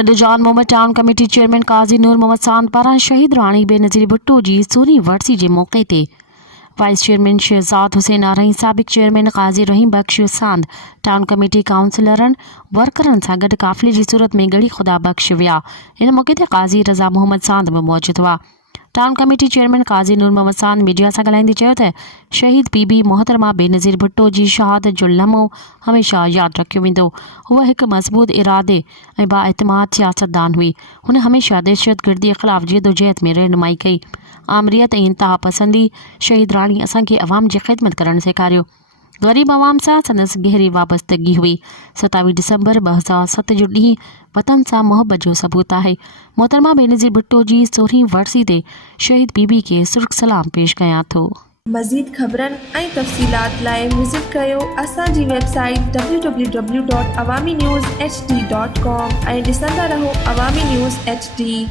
डॉक्टर जान Mohammad town committee chairman Qazi नूर मोहम्मद सांद पारां शहीद राणी बेनज़ीर भुट्टो जी 16वीं वरसी के मौके ते वाइस चेयरमैन शहजाद हुसैन आरही, साबिक़ चेयरमैन काज़ी रहीम बख्श सांद, टाउन कमेटी काउंसिलरन वर्करन सां गॾु काफ़िले की सूरत में गड़ी खुदा बख्श विया। इन मौके ते काज़ी रज़ा मोहम्मद सांद भी मौजूद हुआ। टाउन कमेटी चेयरमैन काज़ी नूर मोहम्मद सांद मीडिया से ॻाल्हाईंदे चयो त शहीद बीबी मोहतरमा बेनज़ीर भुट्टो जी शहादत जो लम्हो हमेशा याद रखियो वेंदो। हुआ एक मज़बूत इरादे ऐं बाएतमाद सियासतदान हुई। हुन हमेशा दहशतगर्दी के ख़िलाफ़ जदोजहद में रहनुमाई कई। आमरीत ऐं इंतहा पसंदी शहीद राणी असांखे अवाम की ख़िदमत करण सेखारियो। गरीब अवाम सां संदसि गहरी वाबस्तगी हुई। 27 दिसंबर 2007 जो ॾींहुं वतन सां मोहब्बत जो सबूत है। मोहतरमा बेनज़ीर भुट्टो जी 16वीं वरसी ते शहीद बीबी के सुर्ख सलाम पेश कयां थो। मज़ीद ख़बरन ऐं तफ़सीलात लाइ विज़िट कयो असांजी वेबसाइट www.awamiNewsHD.com ऐं ॾिसंदा रहो अवामी न्यूज़ HD।